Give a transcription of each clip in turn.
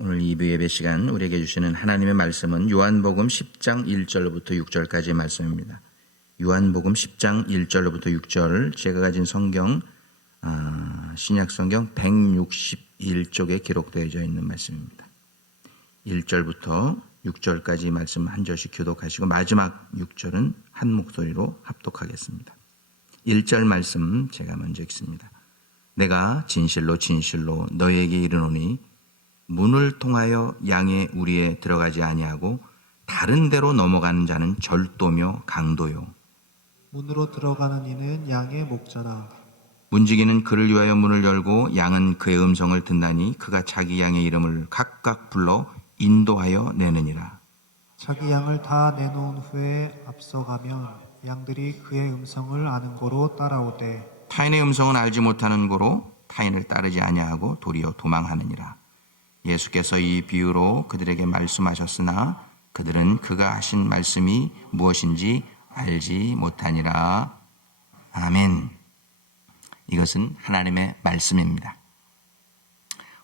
오늘 2부 예배 시간 우리에게 주시는 하나님의 말씀은 요한복음 10장 1절부터 6절까지의 말씀입니다. 요한복음 10장 1절부터 6절, 제가 가진 성경 신약 성경 161쪽에 기록되어져 있는 말씀입니다. 1절부터 6절까지 말씀 한 절씩 교독하시고 마지막 6절은 한 목소리로 합독하겠습니다. 1절 말씀 제가 먼저 읽습니다. 내가 진실로 진실로 너희에게 이르노니 문을 통하여 양의 우리에 들어가지 아니하고 다른 데로 넘어가는 자는 절도며 강도요. 문으로 들어가는 이는 양의 목자라. 문지기는 그를 위하여 문을 열고 양은 그의 음성을 듣나니 그가 자기 양의 이름을 각각 불러 인도하여 내느니라. 자기 양을 다 내놓은 후에 앞서가면 양들이 그의 음성을 아는 고로 따라오되 타인의 음성은 알지 못하는 고로 타인을 따르지 아니하고 도리어 도망하느니라. 예수께서 이 비유로 그들에게 말씀하셨으나 그들은 그가 하신 말씀이 무엇인지 알지 못하니라. 아멘. 이것은 하나님의 말씀입니다.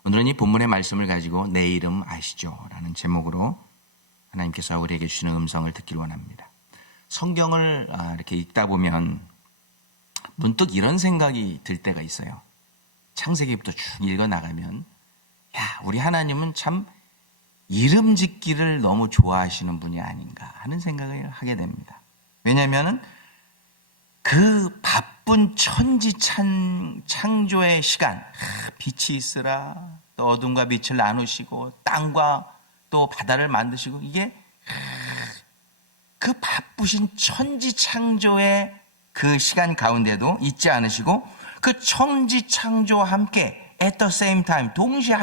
오늘은 이 본문의 말씀을 가지고 내 이름 아시죠? 라는 제목으로 하나님께서 우리에게 주시는 음성을 듣기를 원합니다. 성경을 이렇게 읽다 보면 문득 이런 생각이 들 때가 있어요. 창세기부터 쭉 읽어나가면 우리 하나님은 참 이름 짓기를 너무 좋아하시는 분이 아닌가 하는 생각을 하게 됩니다. 왜냐하면 그 바쁜 천지 창조의 시간, 빛이 있으라, 또 어둠과 빛을 나누시고 땅과 또 바다를 만드시고, 이게 그 바쁘신 천지 창조의 그 시간 가운데도 잊지 않으시고 그 천지 창조와 함께 at the same time 동시에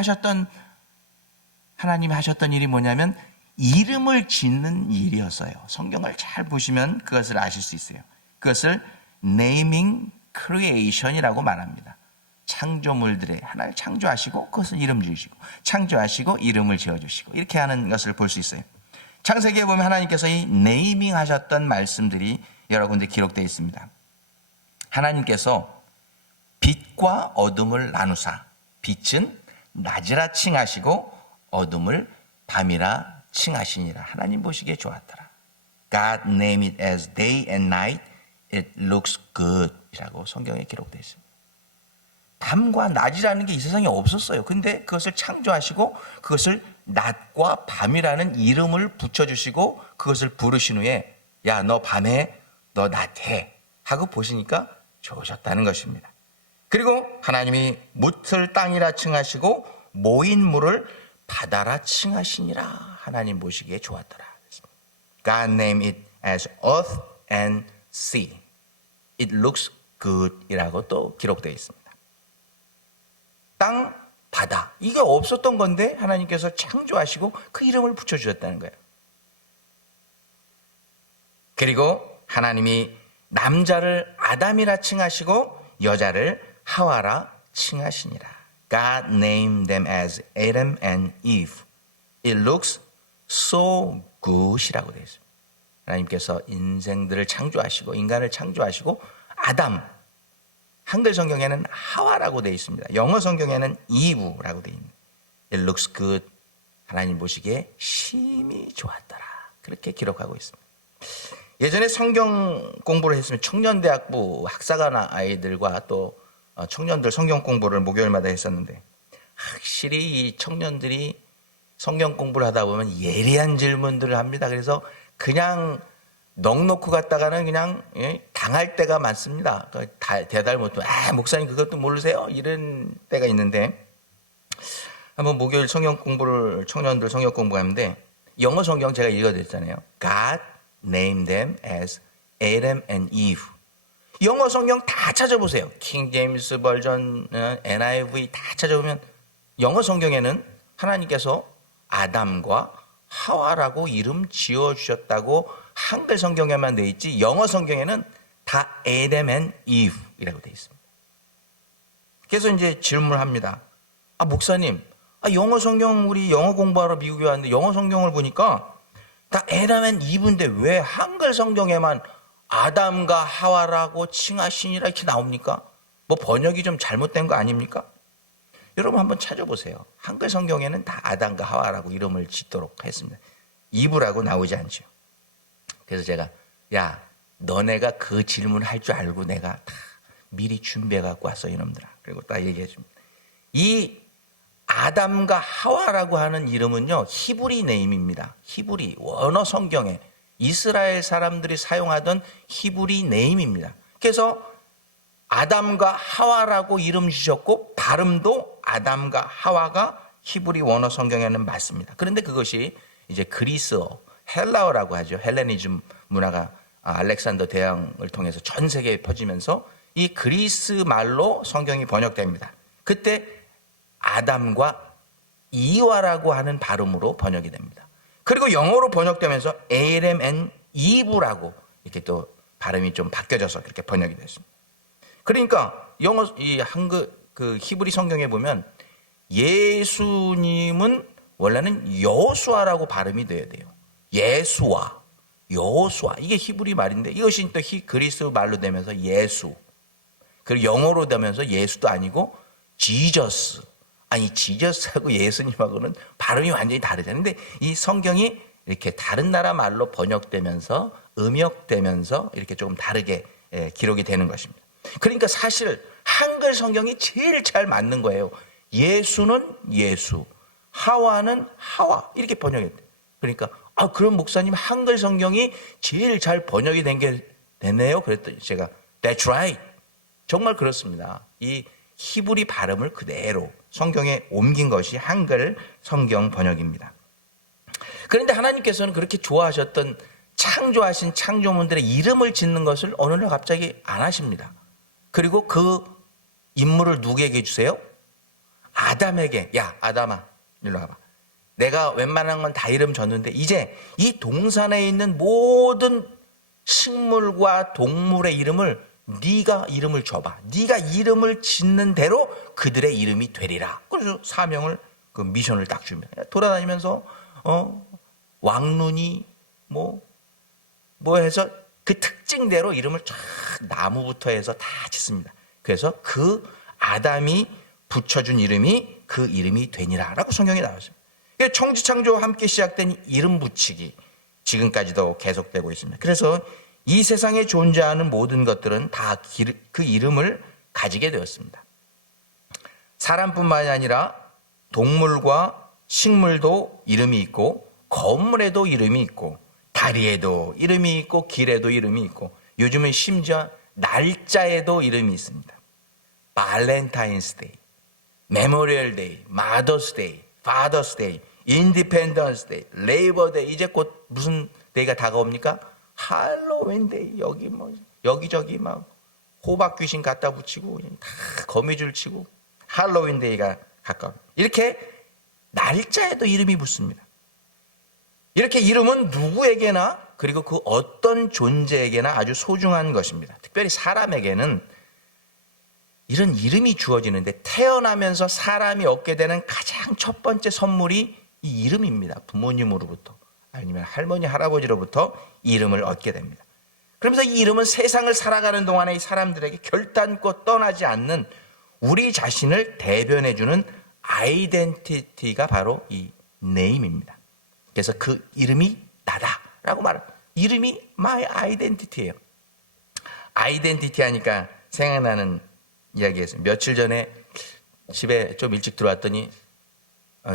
하나님이 하셨던 일이 뭐냐면 이름을 짓는 일이었어요. 성경을 잘 보시면 그것을 아실 수 있어요. 그것을 naming creation이라고 말합니다. 창조물들의 하나를 창조하시고 그것을 이름 지으시고 창조하시고 이름을 지어주시고 이렇게 하는 것을 볼 수 있어요. 창세기에 보면 하나님께서 이 네이밍 하셨던 말씀들이 여러 군데 기록되어 있습니다. 하나님께서 빛과 어둠을 나누사 빛은 낮이라 칭하시고 어둠을 밤이라 칭하시니라. 하나님 보시기에 좋았더라. God named it as day and night. It looks good 이라고 성경에 기록되어 있습니다. 밤과 낮이라는 게 이 세상에 없었어요. 근데 그것을 창조하시고 그것을 낮과 밤이라는 이름을 붙여주시고 그것을 부르신 후에 야, 너 밤에 너 낮에 하고 보시니까 좋으셨다는 것입니다. 그리고 하나님이 묻을 땅이라 칭하시고 모인 물을 바다라 칭하시니라. 하나님 보시기에 좋았더라. God named it as earth and sea. It looks good 이라고 또 기록되어 있습니다. 땅, 바다 이게 없었던 건데 하나님께서 창조하시고 그 이름을 붙여주셨다는 거예요. 그리고 하나님이 남자를 아담이라 칭하시고 여자를 하와라 칭하시니라. God named them as Adam and Eve. It looks so good 이라고 되어 있습니다. 하나님께서 인생들을 창조하시고 인간을 창조하시고 아담, 한글 성경에는 하와라고 되어 있습니다. 영어 성경에는 이브라고 되어 있습니다. It looks good. 하나님 보시기에 심히 좋았더라. 그렇게 기록하고 있습니다. 예전에 성경 공부를 했으면 청년대학부 학사관 아이들과 또 청년들 성경 공부를 목요일마다 했었는데 확실히 이 청년들이 성경 공부를 하다 보면 예리한 질문들을 합니다. 그래서 그냥 넋놓고 갔다가는 그냥 당할 때가 많습니다. 대답을 못하면 목사님 그것도 모르세요? 이런 때가 있는데 한번 목요일 성경 공부를 청년들 성경 공부하는데 영어 성경 제가 읽어드렸잖아요. God named them as Adam and Eve. 영어 성경 다 찾아보세요. 킹 제임스 버전, NIV 다 찾아보면 영어 성경에는 하나님께서 아담과 하와라고 이름 지어주셨다고 한글 성경에만 되어 있지 영어 성경에는 다 Adam and Eve 이라고 되어 있습니다. 그래서 이제 질문을 합니다. 목사님, 영어 성경 우리 영어 공부하러 미국에 왔는데 영어 성경을 보니까 다 Adam and Eve인데 왜 한글 성경에만 아담과 하와라고 칭하시니라 이렇게 나옵니까? 뭐 번역이 좀 잘못된 거 아닙니까? 여러분 한번 찾아보세요. 한글 성경에는 다 아담과 하와라고 이름을 짓도록 했습니다. 이브라고 나오지 않죠. 그래서 제가 야, 너네가 그 질문을 할 줄 알고 내가 다 미리 준비해 갖고 왔어 이놈들아. 그리고 딱 얘기해 줍니다. 이 아담과 하와라고 하는 이름은요, 히브리 네임입니다. 히브리 원어 성경에 이스라엘 사람들이 사용하던 히브리 네임입니다. 그래서 아담과 하와라고 이름 주셨고 발음도 아담과 하와가 히브리 원어 성경에는 맞습니다. 그런데 그것이 이제 그리스어, 헬라어라고 하죠. 헬레니즘 문화가 알렉산더 대왕을 통해서 전 세계에 퍼지면서 이 그리스 말로 성경이 번역됩니다. 그때 아담과 이와라고 하는 발음으로 번역이 됩니다. 그리고 영어로 번역되면서 Adam and Eve라고 이렇게 또 발음이 좀 바뀌어져서 그렇게 번역이 됐습니다. 그러니까 영어 이 한글 그 히브리 성경에 보면 예수님은 원래는 여호수아라고 발음이 돼야 돼요. 예수아, 여호수아 이게 히브리 말인데 이것이 또 그리스 말로 되면서 예수. 그리고 영어로 되면서 예수도 아니고 지저스. 아니 지저스하고 예수님하고는 발음이 완전히 다르잖아요. 근데 이 성경이 이렇게 다른 나라 말로 번역되면서 음역되면서 이렇게 조금 다르게 기록이 되는 것입니다. 그러니까 사실 한글 성경이 제일 잘 맞는 거예요. 예수는 예수, 하와는 하와 이렇게 번역했대요. 그러니까 그럼 목사님 한글 성경이 제일 잘 번역이 된 게 되네요. 그랬더니 제가 That's right. 정말 그렇습니다. 이 히브리 발음을 그대로 성경에 옮긴 것이 한글 성경 번역입니다. 그런데 하나님께서는 그렇게 좋아하셨던 창조하신 창조물들의 이름을 짓는 것을 어느 날 갑자기 안 하십니다. 그리고 그 임무를 누구에게 주세요? 아담에게. 야, 아담아, 일로 와봐. 내가 웬만한 건 다 이름 줬는데 이제 이 동산에 있는 모든 식물과 동물의 이름을 네가 이름을 줘봐. 네가 이름을 짓는 대로 그들의 이름이 되리라. 그래서 사명을 그 미션을 딱 주면 돌아다니면서 왕눈이 뭐 해서 그 특징대로 이름을 쫙 나무부터 해서 다 짓습니다. 그래서 그 아담이 붙여준 이름이 그 이름이 되니라라고 성경에 나왔습니다. 청지창조와 함께 시작된 이름 붙이기 지금까지도 계속되고 있습니다. 그래서 이 세상에 존재하는 모든 것들은 다 그 이름을 가지게 되었습니다. 사람뿐만이 아니라 동물과 식물도 이름이 있고 건물에도 이름이 있고 다리에도 이름이 있고 길에도 이름이 있고 요즘은 심지어 날짜에도 이름이 있습니다. 발렌타인스데이, 메모리얼데이, 마더스데이, 파더스데이, 인디펜던스데이, 레이버데이 이제 곧 무슨 데이가 다가옵니까? 할로윈데이 여기저기 막 호박 귀신 갖다 붙이고 다 거미줄 치고 할로윈데이가 가까워. 이렇게 날짜에도 이름이 붙습니다. 이렇게 이름은 누구에게나 그리고 그 어떤 존재에게나 아주 소중한 것입니다. 특별히 사람에게는 이런 이름이 주어지는데 태어나면서 사람이 얻게 되는 가장 첫 번째 선물이 이 이름입니다. 부모님으로부터 아니면 할머니, 할아버지로부터 이름을 얻게 됩니다. 그러면서 이 이름은 세상을 살아가는 동안에 이 사람들에게 결단코 떠나지 않는 우리 자신을 대변해주는 아이덴티티가 바로 이 네임입니다. 그래서 그 이름이 나다라고 말합니다. 이름이 my identity예요. 아이덴티티 하니까 생각나는 이야기였어요. 며칠 전에 집에 좀 일찍 들어왔더니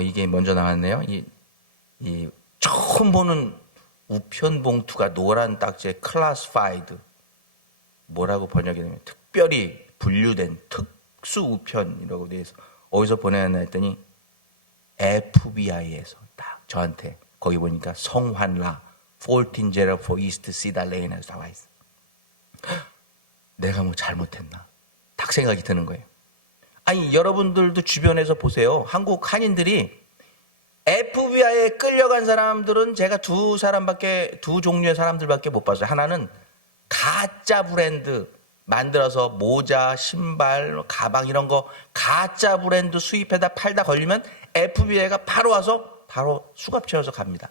이게 먼저 나왔네요. 이 처음 보는 우편 봉투가 노란 딱지에 classified 뭐라고 번역이 되면 특별히 분류된 특수 우편이라고 돼 있어. 어디서 보내놨나 했더니 FBI에서 딱 저한테 거기 보니까 성환라 1404 East Cedar Lane에서 나와 있어. 내가 뭐 잘못했나? 딱 생각이 드는 거예요. 아니 여러분들도 주변에서 보세요. 한국 한인들이 FBI에 끌려간 사람들은 제가 두 종류의 사람들밖에 못 봤어요. 하나는 가짜 브랜드 만들어서 모자, 신발, 가방 이런 거 가짜 브랜드 수입해다 팔다 걸리면 FBI가 바로 와서 바로 수갑 채워서 갑니다.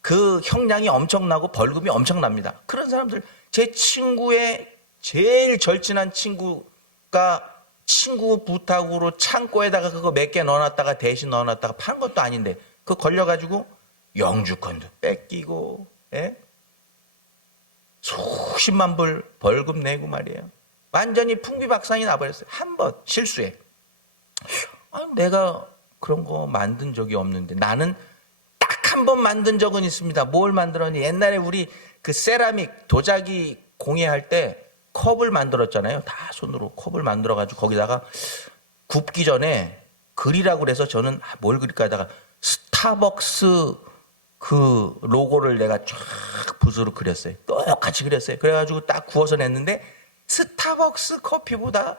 그 형량이 엄청나고 벌금이 엄청납니다. 그런 사람들 제 친구의 제일 절친한 친구가 친구 부탁으로 창고에다가 그거 몇 개 넣어놨다가 대신 넣어놨다가 파는 것도 아닌데 그거 걸려가지고 영주권도 뺏기고 수십만 불 벌금 내고 말이에요. 완전히 풍비박산이 나버렸어요. 한 번 실수에. 내가 그런 거 만든 적이 없는데 나는 딱 한 번 만든 적은 있습니다. 뭘 만들었니? 옛날에 우리 그 세라믹 도자기 공예할 때 컵을 만들었잖아요. 다 손으로 컵을 만들어가지고 거기다가 굽기 전에 그리라고 그래서 저는 뭘 그릴까 하다가 스타벅스 그 로고를 내가 쫙 붓으로 그렸어요. 똑같이 그렸어요. 그래가지고 딱 구워서 냈는데 스타벅스 컵보다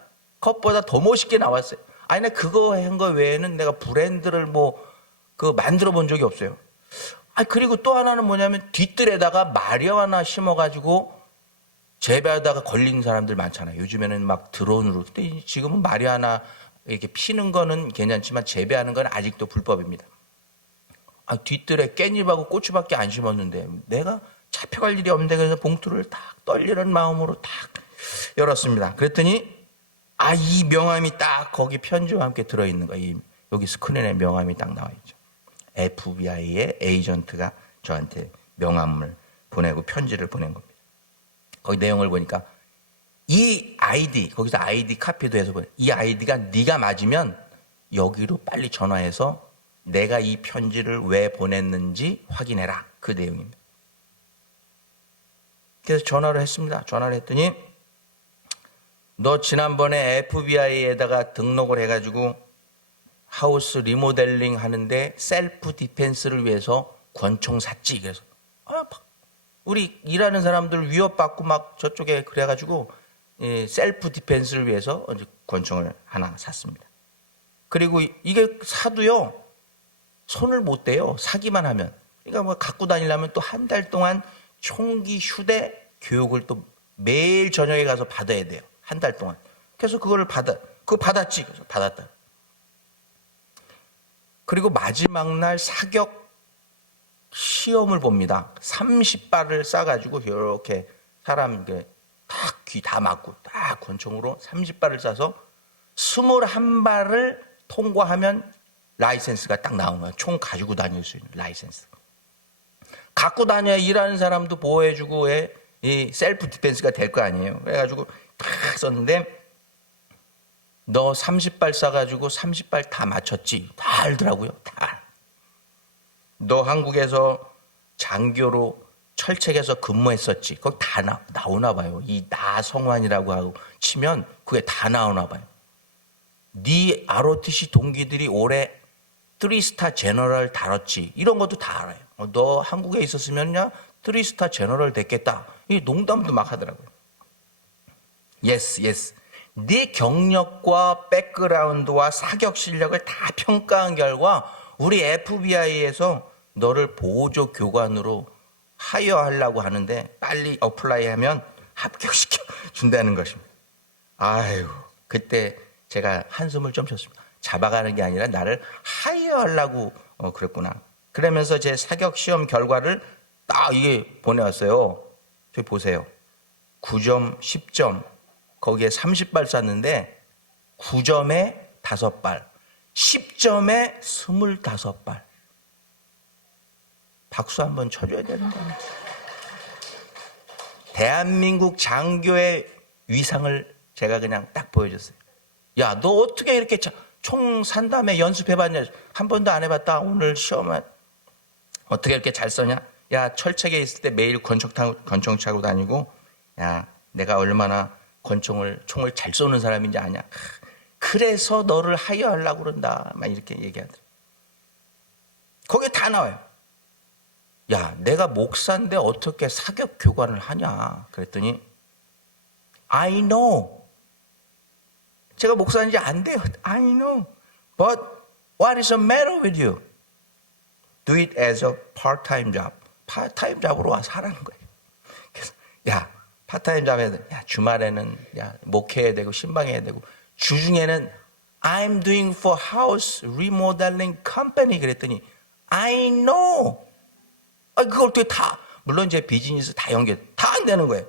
더 멋있게 나왔어요. 아니, 나 그거 한 거 외에는 내가 브랜드를 만들어 본 적이 없어요. 그리고 또 하나는 뭐냐면 뒤뜰에다가 마리화나 심어가지고 재배하다가 걸린 사람들 많잖아요. 요즘에는 막 드론으로. 근데 지금은 마리화나 이렇게 피는 거는 괜찮지만 재배하는 건 아직도 불법입니다. 뒤뜰에 깻잎하고 고추밖에 안 심었는데 내가 잡혀갈 일이 없는데 그래서 봉투를 딱 떨리는 마음으로 딱 열었습니다. 그랬더니 이 명함이 딱 거기 편지와 함께 들어있는 거예요. 여기 스크린에 명함이 딱 나와 있죠. FBI의 에이전트가 저한테 명함을 보내고 편지를 보낸 겁니다. 거기 내용을 보니까 이 아이디, 거기서 아이디 카피도 해서 이 아이디가 네가 맞으면 여기로 빨리 전화해서 내가 이 편지를 왜 보냈는지 확인해라. 그 내용입니다. 그래서 전화를 했습니다. 전화를 했더니 너 지난번에 FBI에다가 등록을 해가지고 하우스 리모델링 하는데 셀프 디펜스를 위해서 권총 샀지. 그래서 우리 일하는 사람들 위협받고 막 저쪽에 그래가지고 셀프 디펜스를 위해서 권총을 하나 샀습니다. 그리고 이게 사도요 손을 못 대요. 사기만 하면. 그러니까 갖고 다니려면 또 한 달 동안 총기 휴대 교육을 또 매일 저녁에 가서 받아야 돼요. 한 달 동안. 그래서 그거 받았지. 그래서 받았다. 그리고 마지막 날 사격 시험을 봅니다. 30발을 쏴가지고 이렇게 사람 딱 귀 다 맞고 딱 권총으로 30발을 쏴서 21발을 통과하면 라이센스가 딱 나온 거야. 총 가지고 다닐 수 있는 라이센스. 갖고 다녀야 일하는 사람도 보호해주고 이 셀프 디펜스가 될 거 아니에요. 그래가지고 딱 썼는데 너 30발 쏴가지고 30발 다 맞췄지. 다 알더라고요. 다. 너 한국에서 장교로 철책에서 근무했었지. 거기 다 나오나 봐요. 이 나성환이라고 하고 치면 그게 다 나오나 봐요. 네 ROTC 동기들이 올해 3스타 제너럴 달았지. 이런 것도 다 알아요. 너 한국에 있었으면야 3스타 제너럴 됐겠다. 이 농담도 막 하더라고요. Yes. 네 경력과 백그라운드와 사격 실력을 다 평가한 결과 우리 FBI에서 너를 보조 교관으로 하여하려고 하는데 빨리 어플라이하면 합격시켜 준다는 것입니다. 아유, 그때 제가 한숨을 좀 쉬었습니다. 잡아가는 게 아니라 나를 하여하려고 그랬구나. 그러면서 제 사격 시험 결과를 딱 이게 보내왔어요. 저기 보세요. 9점, 10점. 거기에 30발 쐈는데 9점에 5발, 10점에 25발. 박수 한번 쳐줘야 되는 거야. 대한민국 장교의 위상을 제가 그냥 딱 보여줬어요. 야, 너 어떻게 이렇게 총 산 다음에 연습해봤냐? 한 번도 안 해봤다. 오늘 시험은 어떻게 이렇게 잘 써냐? 야, 철책에 있을 때 매일 권총 차고 다니고, 야, 내가 얼마나 총을 잘 쏘는 사람인지 아냐? 그래서 너를 하여하려고 그런다. 막 이렇게 얘기하더라고요. 거기에 다 나와요. 야, 내가 목사인데 어떻게 사격 교관을 하냐? 그랬더니 I know. 제가 목사인지 안 돼요. I know. But what is the matter with you? Do it as a part-time job. 파트타임 잡으로 와서 하라는 거예요. 그래서 야, 파트타임 잡 해야 돼. 야, 주말에는 목회해야 되고 신방해야 되고 주중에는 I'm doing for house remodeling company 그랬더니 I know. 그걸 어떻게 다 물론 이제 비즈니스 다 연결 다 안 되는 거예요.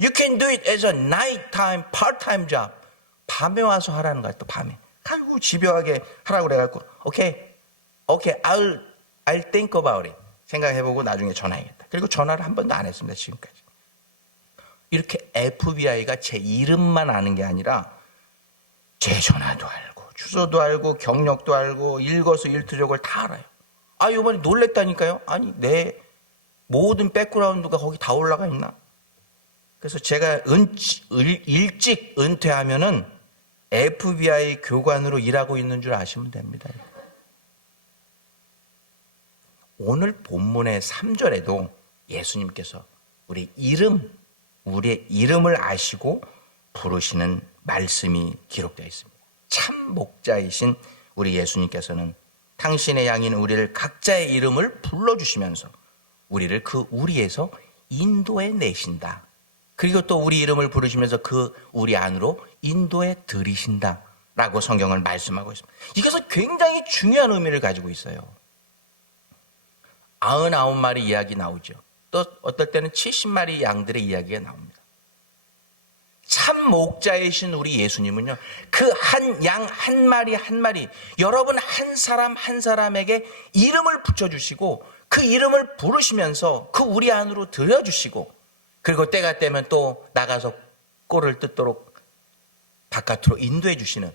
You can do it as a nighttime part-time job. 밤에 와서 하라는 거야. 또 밤에. 아이고 집요하게 하라고 그래갖고 오케이 I'll think about it. 생각해보고 나중에 전화해야겠다. 그리고 전화를 한 번도 안 했습니다. 지금까지. 이렇게 FBI가 제 이름만 아는 게 아니라 제 전화도 알고 주소도 알고 경력도 알고 일거수일투족을 다 알아요. 아 이번에 놀랬다니까요. 아니 내 모든 백그라운드가 거기 다 올라가 있나? 그래서 제가 일찍 은퇴하면은 FBI 교관으로 일하고 있는 줄 아시면 됩니다. 오늘 본문의 3절에도 예수님께서 우리의 이름을 아시고 부르시는 말씀이 기록되어 있습니다. 참 목자이신 우리 예수님께서는 당신의 양인 우리를 각자의 이름을 불러주시면서 우리를 그 우리에서 인도해 내신다. 그리고 또 우리 이름을 부르시면서 그 우리 안으로 인도해 들이신다 라고 성경을 말씀하고 있습니다. 이것은 굉장히 중요한 의미를 가지고 있어요. 99마리 이야기 나오죠. 또 어떨 때는 70마리 양들의 이야기가 나옵니다. 참 목자이신 우리 예수님은요, 그 한 양 한 마리 한 마리, 여러분 한 사람 한 사람에게 이름을 붙여주시고 그 이름을 부르시면서 그 우리 안으로 들여주시고 그리고 때가 되면 또 나가서 꼴을 뜯도록 바깥으로 인도해 주시는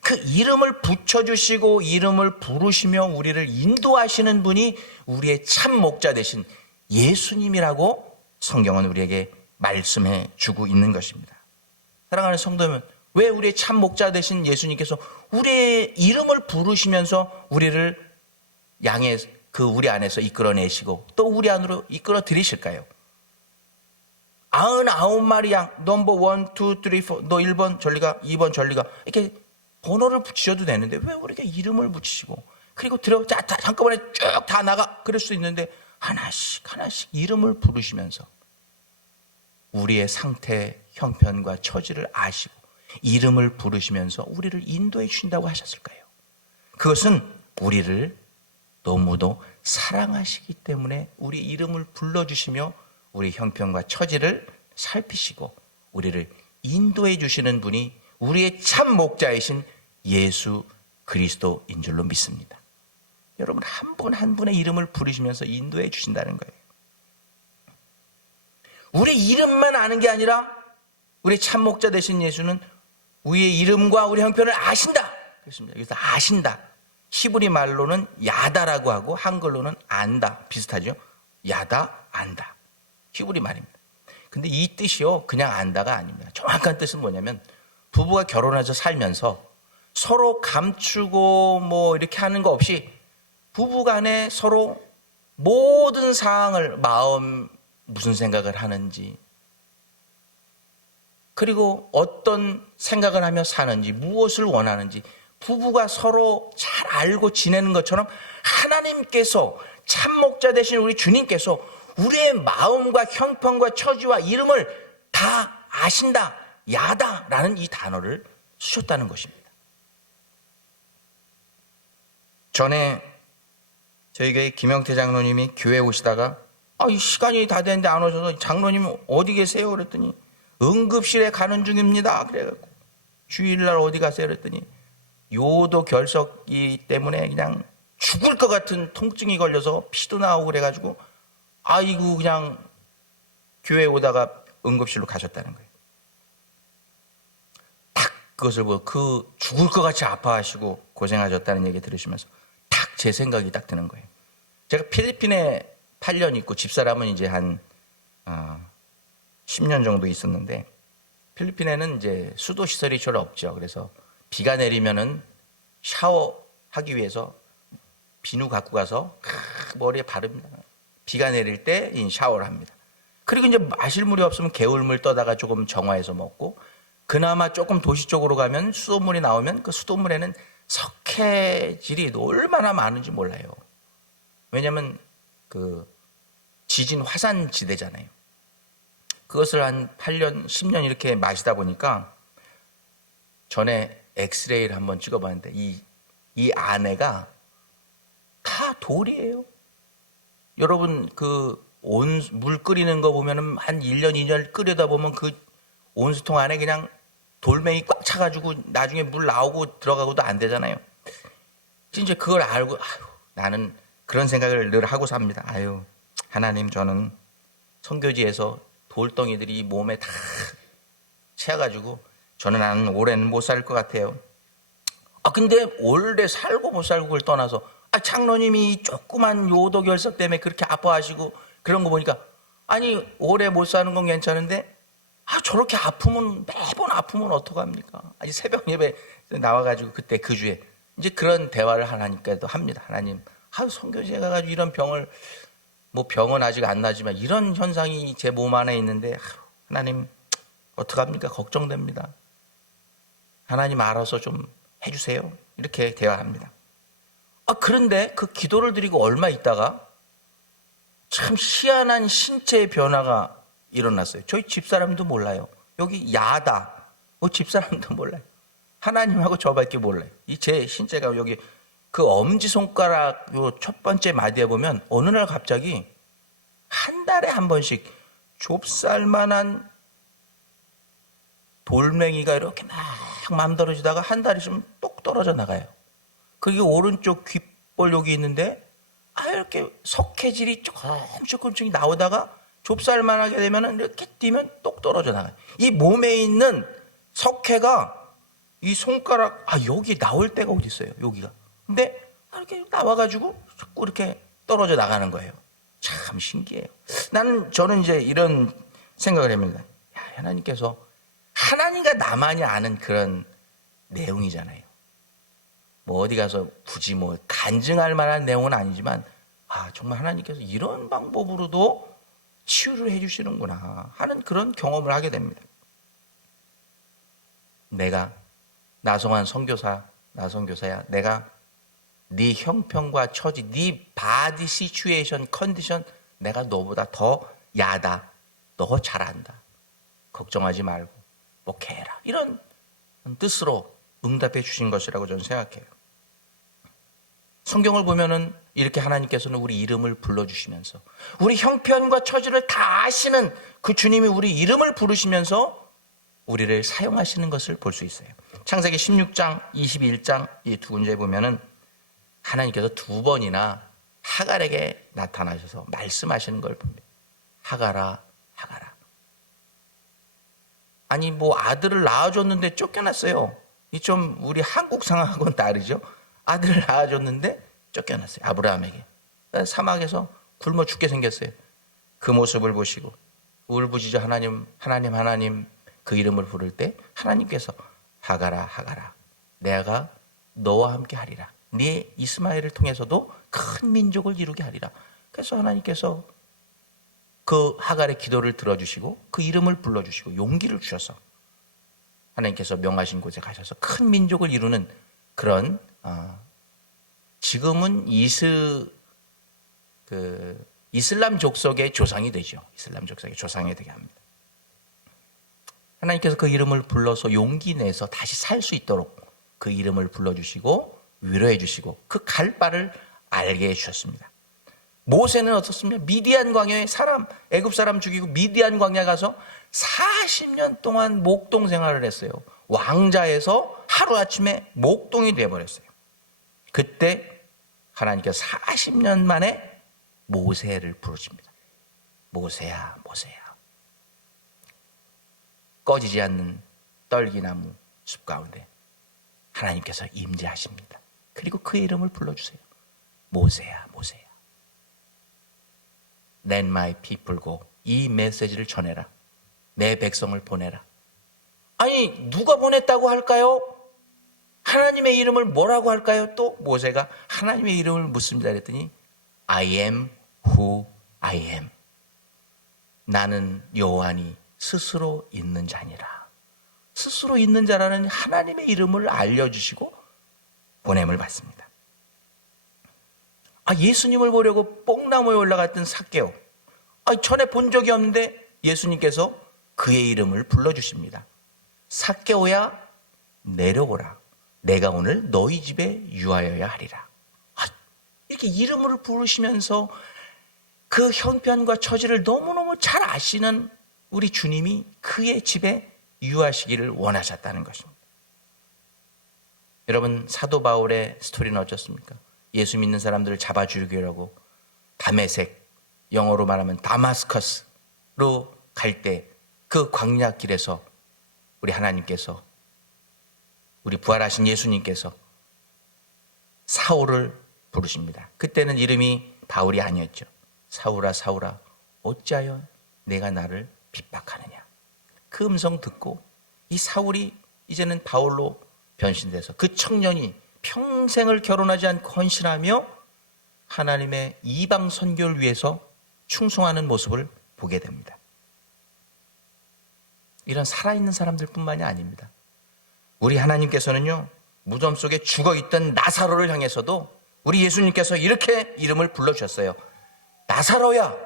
그 이름을 붙여주시고 이름을 부르시며 우리를 인도하시는 분이 우리의 참 목자 되신 예수님이라고 성경은 우리에게 말씀해 주고 있는 것입니다. 사랑하는 성도면 왜 우리의 참 목자 되신 예수님께서 우리의 이름을 부르시면서 우리를 양의 그 우리 안에서 이끌어내시고 또 우리 안으로 이끌어 들이실까요? 99마리 양 넘버 1, 2, 3, 4 너 1번 전리가 2번 전리가 이렇게 번호를 붙이셔도 되는데 왜 우리가 이름을 붙이시고 그리고 한꺼번에 쭉 다 나가 그럴 수 있는데 하나씩 이름을 부르시면서 우리의 상태, 형편과 처지를 아시고 이름을 부르시면서 우리를 인도해 주신다고 하셨을까요? 그것은 우리를 너무도 사랑하시기 때문에 우리 이름을 불러주시며 우리 형편과 처지를 살피시고 우리를 인도해 주시는 분이 우리의 참 목자이신 예수 그리스도인 줄로 믿습니다. 여러분 한 분 한 분의 이름을 부르시면서 인도해 주신다는 거예요. 우리 이름만 아는 게 아니라 우리 참 목자 되신 예수는 우리의 이름과 우리 형편을 아신다. 그렇습니다. 여기서 아신다. 히브리 말로는 야다라고 하고 한글로는 안다. 비슷하죠? 야다, 안다. 히브리 말입니다. 근데 이 뜻이요 그냥 안다가 아닙니다. 정확한 뜻은 뭐냐면 부부가 결혼해서 살면서 서로 감추고 뭐 이렇게 하는 거 없이 부부간에 서로 모든 상황을 마음 무슨 생각을 하는지 그리고 어떤 생각을 하며 사는지 무엇을 원하는지 부부가 서로 잘 알고 지내는 것처럼 하나님께서 참 목자 되신 우리 주님께서 우리의 마음과 형편과 처지와 이름을 다 아신다, 야다라는 이 단어를 쓰셨다는 것입니다. 전에 저희 교회 김영태 장로님이 교회 오시다가 이 시간이 다 됐는데 안 오셔서 장로님 어디 계세요? 그랬더니 응급실에 가는 중입니다. 그래갖고 주일날 어디 가세요? 그랬더니 요도 결석이 때문에 그냥 죽을 것 같은 통증이 걸려서 피도 나오고 그래가지고 아이고 그냥 교회 오다가 응급실로 가셨다는 거예요. 딱 그것을 보고 그 죽을 것 같이 아파하시고 고생하셨다는 얘기 들으시면서 딱 제 생각이 딱 드는 거예요. 제가 필리핀에 8년 있고 집사람은 이제 한 10년 정도 있었는데 필리핀에는 이제 수도 시설이 별로 없죠. 그래서 비가 내리면은 샤워하기 위해서 비누 갖고 가서 머리에 바릅니다. 비가 내릴 때 샤워를 합니다. 그리고 이제 마실 물이 없으면 개울물 떠다가 조금 정화해서 먹고 그나마 조금 도시 쪽으로 가면 수돗물이 나오면 그 수돗물에는 석회질이 얼마나 많은지 몰라요. 왜냐하면 그 지진 화산 지대잖아요. 그것을 한 8년, 10년 이렇게 마시다 보니까 전에 엑스레이를 한번 찍어봤는데 이 안에가 다 돌이에요. 여러분 그 물 끓이는 거 보면은 한 1년, 2년 끓여다 보면 그 온수통 안에 그냥 돌멩이 꽉 차가지고 나중에 물 나오고 들어가고도 안 되잖아요. 이제 그걸 알고 나는 그런 생각을 늘 하고 삽니다. 하나님, 저는 선교지에서 돌덩이들이 몸에 다 채워가지고 나는 올해는 못 살 것 같아요. 근데 올해 살고 못 살고 그걸 떠나서 장로님이 조그만 요도 결석 때문에 그렇게 아파하시고 그런 거 보니까 올해 못 사는 건 괜찮은데 저렇게 아프면 매번 아프면 어떡합니까? 새벽 예배 나와가지고 그때 그 주에 이제 그런 대화를 하나님께도 합니다. 하나님, 선교지에 가가지고 이런 병을 병은 아직 안 나지만 이런 현상이 제 몸 안에 있는데 하나님 어떡합니까? 걱정됩니다. 하나님 알아서 좀 해주세요. 이렇게 대화합니다. 그런데 그 기도를 드리고 얼마 있다가 참 희한한 신체의 변화가 일어났어요. 저희 집사람도 몰라요. 여기 야다. 집사람도 몰라요. 하나님하고 저밖에 몰라요. 제 신체가 여기 그 엄지손가락 요 첫 번째 마디에 보면 어느 날 갑자기 한 달에 한 번씩 좁쌀만한 돌멩이가 이렇게 막 맘떨어지다가 한 달이 좀 똑 떨어져 나가요. 그게 오른쪽 귓볼 여기 있는데 이렇게 석회질이 조금씩 나오다가 좁쌀만하게 되면 이렇게 뛰면 똑 떨어져 나가요. 이 몸에 있는 석회가 이 손가락 여기 나올 때가 어디 있어요. 여기가. 근데 이렇게 나와가지고 자꾸 이렇게 떨어져 나가는 거예요. 참 신기해요. 저는 이제 이런 생각을 합니다. 하나님께서 하나님과 나만이 아는 그런 내용이잖아요. 어디 가서 굳이 간증할 만한 내용은 아니지만 정말 하나님께서 이런 방법으로도 치유를 해주시는구나 하는 그런 경험을 하게 됩니다. 내가 나성환 선교사야. 내가 네 형편과 처지, 네 바디 시츄에이션 컨디션 내가 너보다 더 야다. 너 잘한다. 걱정하지 말고 해라. 이런 뜻으로 응답해 주신 것이라고 저는 생각해요. 성경을 보면은 이렇게 하나님께서는 우리 이름을 불러주시면서 우리 형편과 처지를 다 아시는 그 주님이 우리 이름을 부르시면서 우리를 사용하시는 것을 볼 수 있어요. 창세기 16장, 21장 이 두 군데에 보면은 하나님께서 두 번이나 하갈에게 나타나셔서 말씀하시는 걸 봅니다. 하갈아. 아들을 낳아줬는데 쫓겨났어요. 이 좀 우리 한국 상황하고는 다르죠. 아들을 낳아줬는데 쫓겨났어요. 아브라함에게. 사막에서 굶어 죽게 생겼어요. 그 모습을 보시고 울부짖어 하나님 그 이름을 부를 때 하나님께서 하갈아 내가 너와 함께 하리라. 네 이스마엘을 통해서도 큰 민족을 이루게 하리라. 그래서 하나님께서 그 하갈의 기도를 들어주시고 그 이름을 불러주시고 용기를 주셔서 하나님께서 명하신 곳에 가셔서 큰 민족을 이루는 그런 지금은 이슬람 족속의 조상이 되죠. 이슬람 족속의 조상이 되게 합니다. 하나님께서 그 이름을 불러서 용기 내서 다시 살 수 있도록 그 이름을 불러주시고 위로해 주시고 그 갈 바를 알게 해주셨습니다. 모세는 어떻습니까? 미디안 광야에 애굽 사람 죽이고 미디안 광야 가서 40년 동안 목동 생활을 했어요. 왕자에서 하루아침에 목동이 되어버렸어요. 그때 하나님께서 40년 만에 모세를 부르십니다. 모세야. 꺼지지 않는 떨기나무 숲 가운데 하나님께서 임재하십니다. 그리고 그 이름을 불러주세요. 모세야. Let my people go. 이 메시지를 전해라. 내 백성을 보내라. 누가 보냈다고 할까요? 하나님의 이름을 뭐라고 할까요? 또 모세가 하나님의 이름을 묻습니다. 그랬더니 I am who I am. 나는 여호와니 스스로 있는 자니라. 스스로 있는 자라는 하나님의 이름을 알려주시고 보냄을 받습니다. 예수님을 보려고 뽕나무에 올라갔던 삭개오. 전에 본 적이 없는데 예수님께서 그의 이름을 불러주십니다. 삭개오야 내려오라. 내가 오늘 너희 집에 유하여야 하리라. 이렇게 이름을 부르시면서 그 형편과 처지를 너무너무 잘 아시는 우리 주님이 그의 집에 유하시기를 원하셨다는 것입니다. 여러분, 사도 바울의 스토리는 어떻습니까? 예수 믿는 사람들을 잡아 죽이려고 다메섹, 영어로 말하면 다마스커스로 갈 때 그 광야길에서 우리 하나님께서, 우리 부활하신 예수님께서 사울을 부르십니다. 그때는 이름이 바울이 아니었죠. 사울아 사울아 어찌하여 내가 나를 핍박하느냐. 그 음성 듣고 이 사울이 이제는 바울로 변신돼서 그 청년이 평생을 결혼하지 않고 헌신하며 하나님의 이방 선교를 위해서 충성하는 모습을 보게 됩니다. 이런 살아있는 사람들뿐만이 아닙니다. 우리 하나님께서는요, 무덤 속에 죽어있던 나사로를 향해서도 우리 예수님께서 이렇게 이름을 불러주셨어요. 나사로야,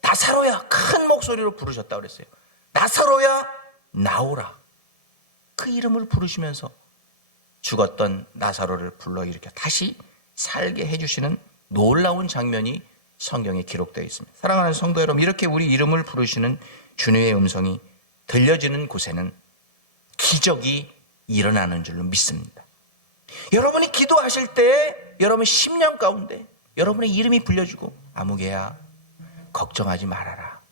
나사로야, 큰 목소리로 부르셨다고 그랬어요. 나사로야, 나오라. 그 이름을 부르시면서 죽었던 나사로를 불러 일으켜 다시 살게 해주시는 놀라운 장면이 성경에 기록되어 있습니다. 사랑하는 성도 여러분, 이렇게 우리 이름을 부르시는 주님의 음성이 들려지는 곳에는 기적이 일어나는 줄로 믿습니다. 여러분이 기도하실 때 여러분 심령 가운데 여러분의 이름이 불려지고 아무개야 걱정하지 말아라.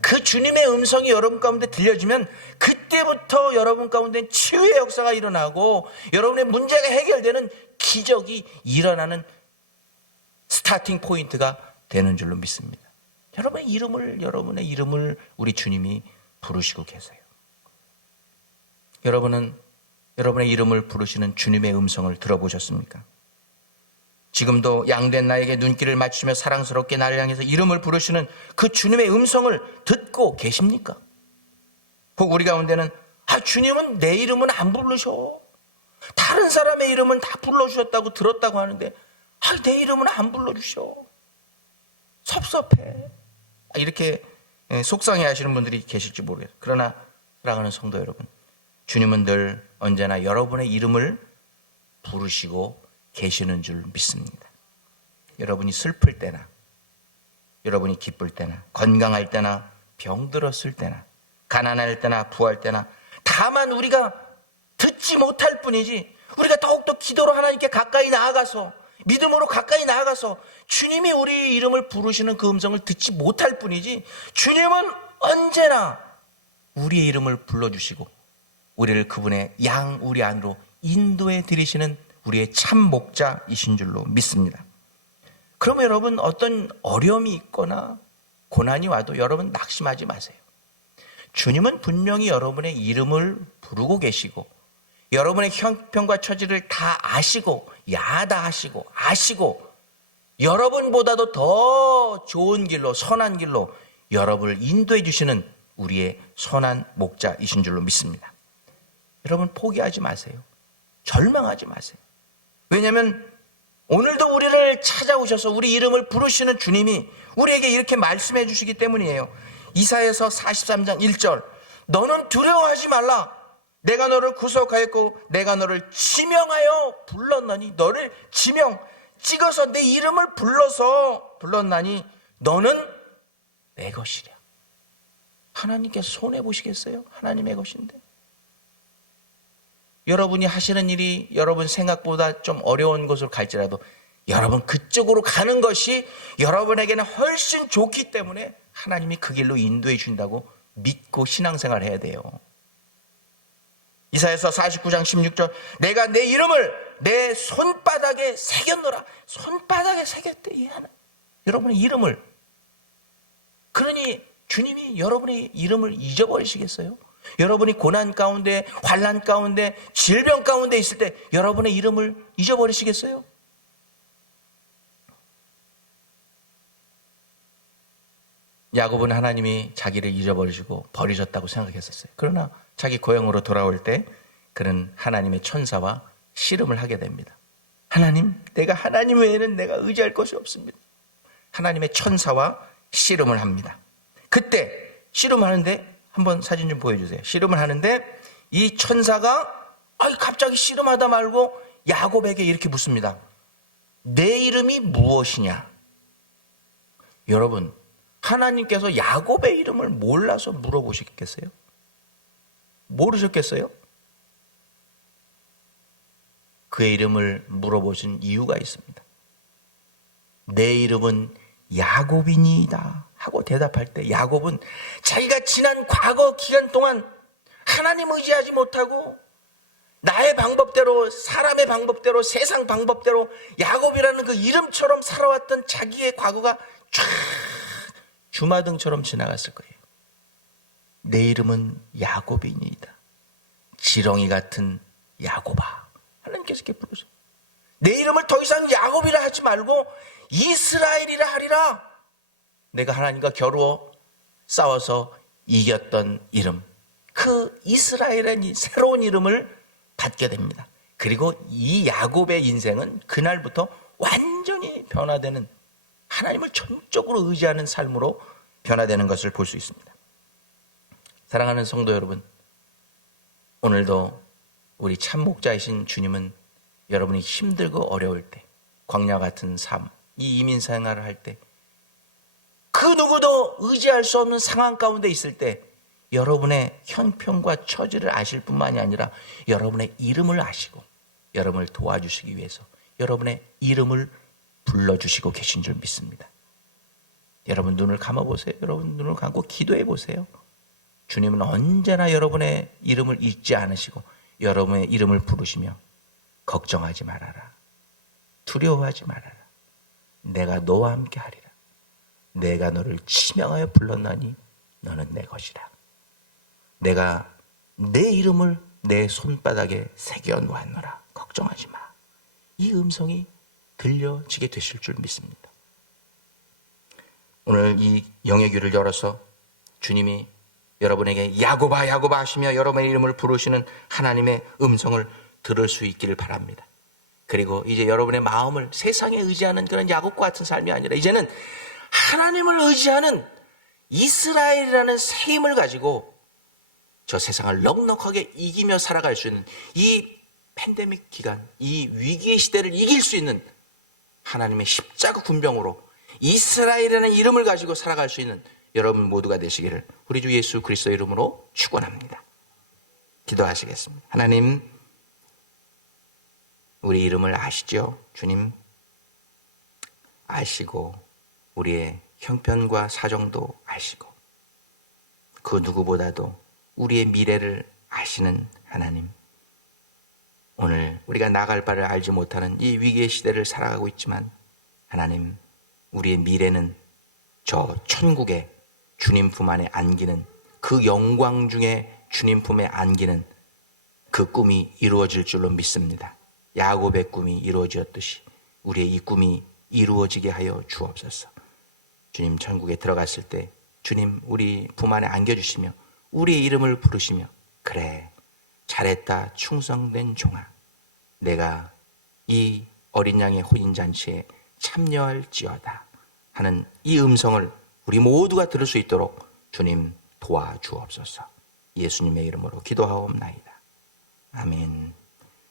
그 주님의 음성이 여러분 가운데 들려지면 그때부터 여러분 가운데 치유의 역사가 일어나고 여러분의 문제가 해결되는 기적이 일어나는 스타팅 포인트가 되는 줄로 믿습니다. 여러분의 이름을 우리 주님이 부르시고 계세요. 여러분은 여러분의 이름을 부르시는 주님의 음성을 들어보셨습니까? 지금도 양된 나에게 눈길을 맞추며 사랑스럽게 나를 향해서 이름을 부르시는 그 주님의 음성을 듣고 계십니까? 혹 우리 가운데는 주님은 내 이름은 안 부르셔. 다른 사람의 이름은 다 불러주셨다고 들었다고 하는데 내 이름은 안 불러주셔. 섭섭해. 이렇게 속상해 하시는 분들이 계실지 모르겠어요. 그러나 사랑하는 성도 여러분, 주님은 늘 언제나 여러분의 이름을 부르시고 계시는 줄 믿습니다. 여러분이 슬플 때나, 여러분이 기쁠 때나, 건강할 때나, 병들었을 때나, 가난할 때나, 부할 때나, 다만 우리가 듣지 못할 뿐이지, 우리가 더욱더 기도로 하나님께 가까이 나아가서, 믿음으로 가까이 나아가서 주님이 우리 이름을 부르시는 그 음성을 듣지 못할 뿐이지, 주님은 언제나 우리의 이름을 불러주시고 우리를 그분의 우리 안으로 인도해 드리시는 우리의 참 목자이신 줄로 믿습니다. 그러면 여러분, 어떤 어려움이 있거나 고난이 와도 여러분 낙심하지 마세요. 주님은 분명히 여러분의 이름을 부르고 계시고 여러분의 형편과 처지를 다 아시고 야다하시고 아시고 여러분보다도 더 좋은 길로, 선한 길로 여러분을 인도해 주시는 우리의 선한 목자이신 줄로 믿습니다. 여러분 포기하지 마세요. 절망하지 마세요. 왜냐하면 오늘도 우리를 찾아오셔서 우리 이름을 부르시는 주님이 우리에게 이렇게 말씀해 주시기 때문이에요. 이사야서 43장 1절, 너는 두려워하지 말라. 내가 너를 구속하였고 내가 너를 지명하여 불렀나니, 너를 찍어서 내 이름을 불렀나니 너는 내 것이랴. 하나님께서 손해보시겠어요? 하나님의 것인데. 여러분이 하시는 일이 여러분 생각보다 좀 어려운 곳으로 갈지라도 여러분 그쪽으로 가는 것이 여러분에게는 훨씬 좋기 때문에 하나님이 그 길로 인도해 준다고 믿고 신앙생활을 해야 돼요. 이사야서 49장 16절, 내가 내 이름을 내 손바닥에 새겼노라. 손바닥에 새겼대. 여러분의 이름을. 그러니 주님이 여러분의 이름을 잊어버리시겠어요? 여러분이 고난 가운데, 환난 가운데, 질병 가운데 있을 때 여러분의 이름을 잊어버리시겠어요? 야곱은 하나님이 자기를 잊어버리시고 버리셨다고 생각했었어요. 그러나 자기 고향으로 돌아올 때 그는 하나님의 천사와 씨름을 하게 됩니다. 하나님, 내가 하나님 외에는 내가 의지할 것이 없습니다. 하나님의 천사와 씨름을 합니다. 그때 씨름하는데, 한번 사진 좀 보여주세요. 씨름을 하는데 이 천사가 갑자기 씨름하다 말고 야곱에게 이렇게 묻습니다. 내 이름이 무엇이냐? 여러분, 하나님께서 야곱의 이름을 몰라서 물어보시겠어요? 모르셨겠어요? 그의 이름을 물어보신 이유가 있습니다. 내 이름은 야곱이니이다 하고 대답할 때 야곱은 자기가 지난 과거 기간 동안 하나님 의지하지 못하고 나의 방법대로, 사람의 방법대로, 세상 방법대로 야곱이라는 그 이름처럼 살아왔던 자기의 과거가 쫙 주마등처럼 지나갔을 거예요. 내 이름은 야곱이니이다. 지렁이 같은 야곱아. 하나님께서 이렇게 부르셔요. 내 이름을 더 이상 야곱이라 하지 말고 이스라엘이라 하리라. 내가 하나님과 겨루어 싸워서 이겼던 이름, 그 이스라엘의 새로운 이름을 받게 됩니다. 그리고 이 야곱의 인생은 그날부터 완전히 변화되는, 하나님을 전적으로 의지하는 삶으로 변화되는 것을 볼 수 있습니다. 사랑하는 성도 여러분, 오늘도 우리 참목자이신 주님은 여러분이 힘들고 어려울 때, 광야 같은 삶, 이 이민 생활을 할 때, 그 누구도 의지할 수 없는 상황 가운데 있을 때 여러분의 형편과 처지를 아실 뿐만이 아니라 여러분의 이름을 아시고 여러분을 도와주시기 위해서 여러분의 이름을 불러주시고 계신 줄 믿습니다. 여러분 눈을 감아보세요. 여러분 눈을 감고 기도해 보세요. 주님은 언제나 여러분의 이름을 잊지 않으시고 여러분의 이름을 부르시며 걱정하지 말아라. 두려워하지 말아라. 내가 너와 함께 하리라. 내가 너를 치명하여 불렀나니 너는 내 것이라. 내가 내 이름을 내 손바닥에 새겨 놓았노라. 걱정하지 마. 이 음성이 들려지게 되실 줄 믿습니다. 오늘 이 영의 귀를 열어서 주님이 여러분에게 야곱아 야곱아 하시며 여러분의 이름을 부르시는 하나님의 음성을 들을 수 있기를 바랍니다. 그리고 이제 여러분의 마음을 세상에 의지하는 그런 야곱과 같은 삶이 아니라 이제는 하나님을 의지하는 이스라엘이라는 새 힘을 가지고 저 세상을 넉넉하게 이기며 살아갈 수 있는, 이 팬데믹 기간, 이 위기의 시대를 이길 수 있는 하나님의 십자가 군병으로 이스라엘이라는 이름을 가지고 살아갈 수 있는 여러분 모두가 되시기를 우리 주 예수 그리스도의 이름으로 축원합니다. 기도하시겠습니다. 하나님, 우리 이름을 아시죠? 주님, 아시고 우리의 형편과 사정도 아시고 그 누구보다도 우리의 미래를 아시는 하나님, 오늘 우리가 나갈 바를 알지 못하는 이 위기의 시대를 살아가고 있지만 하나님, 우리의 미래는 저 천국에 주님 품 안에 안기는, 그 영광 중에 주님 품에 안기는 그 꿈이 이루어질 줄로 믿습니다. 야곱의 꿈이 이루어졌듯이 우리의 이 꿈이 이루어지게 하여 주옵소서. 주님, 천국에 들어갔을 때 주님 우리 품 안에 안겨주시며 우리의 이름을 부르시며 그래 잘했다 충성된 종아, 내가 이 어린 양의 혼인잔치에 참여할지어다 하는 이 음성을 우리 모두가 들을 수 있도록 주님 도와주옵소서. 예수님의 이름으로 기도하옵나이다. 아멘.